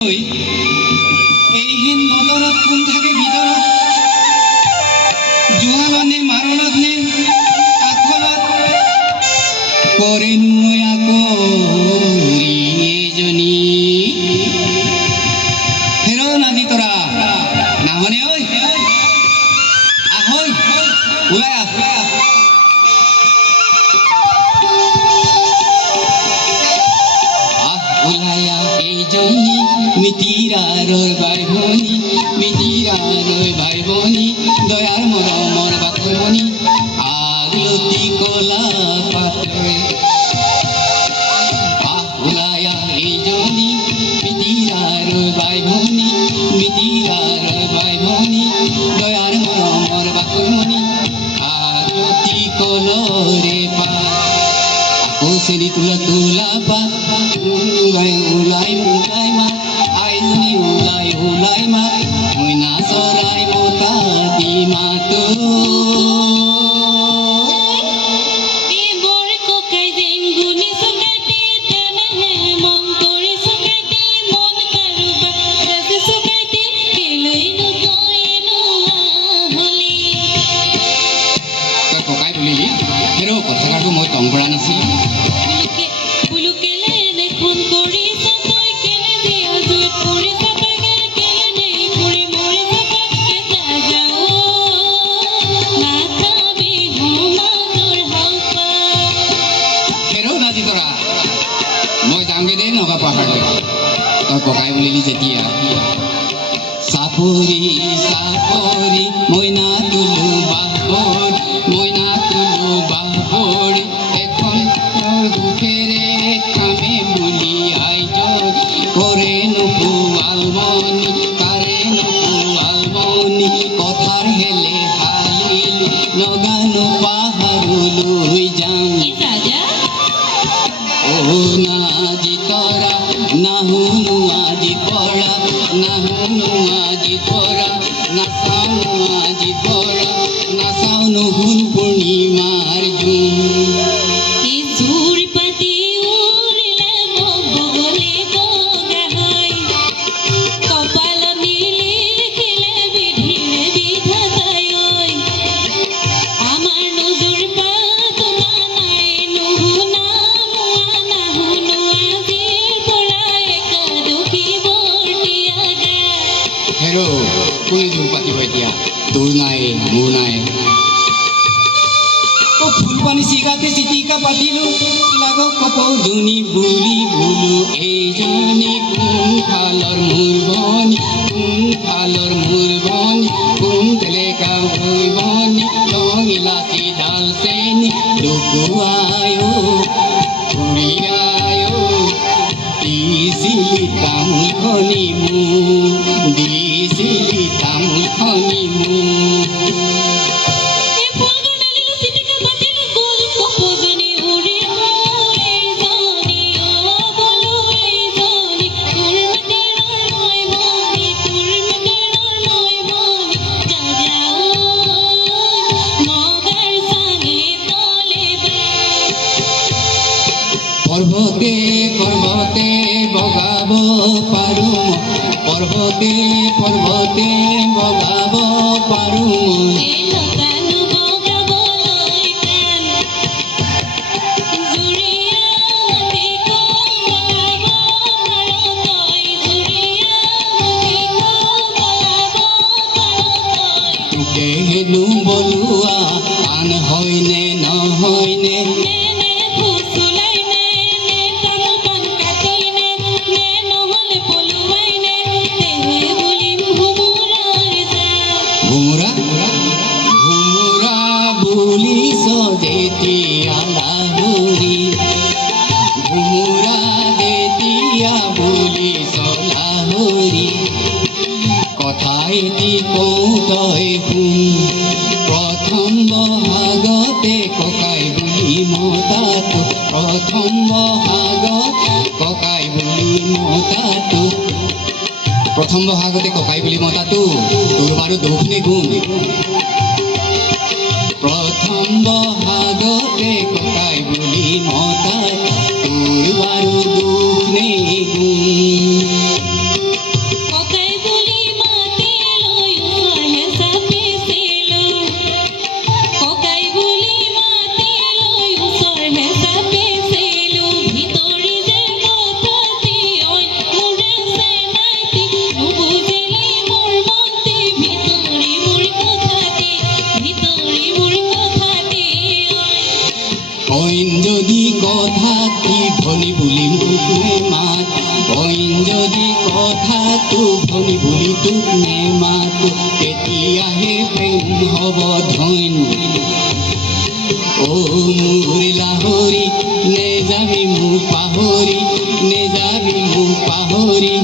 এইহীন বদনত কোন থাকে ভিতৰত জুহালনে মাৰণতনে আখলত কৰেনো আকৰি এজনী হেৰ নাজি তৰা নাহনে ঐ আহৈ ওলাই আহ ওলায়া এইজনী মিতিৰাৰৰ বাই ভনী দয়াৰ মৰমৰ বাকমনি আগলতি কলা পাতে ওলায়া এইজনী মিতিৰাৰৰ বাই ভনী দয়াৰ মৰমৰ বাকমনি আগলতি কলৰে পা আকৌ চেনি তোলা পা ওলাই মা আইজনী ওলাই মা মইনা চৰাই মতা দি মাতো ককাই বুলিলি হেৰ কথাষাৰটো মই টং কৰা নাছিলোঁ মই যাওঁগে দেই নগা পাহাৰলৈ তই ককাই বুলিলি যেতিয়া চাপৰি মইনা তুলো বাহৰ এখন দুখেৰে কামে বুলি আইজন কৰে নপুৱালমনি কথাৰ হেলে হালিল নগানো পাহাৰলৈ যাম নাজি তৰা নাহুনো আজি পৰা নাচাও নুহুন পূৰ্ণিমাৰ কোনে জোৰ পাতিব এতিয়া তোৰ নাই মোৰ নাই ফুলপানী চিগাতে চিটিকা পাতিলো লাগক কপৌজনী বুলি বোলো এইজনী কোনফালৰ মোৰ বনি কোন তেলেকা হৈ বনি ৰঙিলাচি ডাল চেনি লুকুৱায় ফুৰিয়ায় দিছিলি তামোল খনি পৰ্বতে বগাব পাৰোঁ পৰ্বতে বগাব পাৰোঁ তোকে হেনো বলোৱা আন হয়নে নহয়নে কথাইটি কৌতই প্ৰথম বহাগতে ককাই বুলি মতাটো তোৰ বাৰু দুখ নে গুণ প্ৰথম বহাগতে ককাই বুলি মতা তোৰ বাৰু দুখ নে গুণ কথাটো ভনী বুলি তোক নেমাতো তেতিয়াহে প্ৰেম হ'ব ধন অ' মোৰ লাহৰি নেযাবি মোক পাহৰি নেযাবি মোক পাহৰি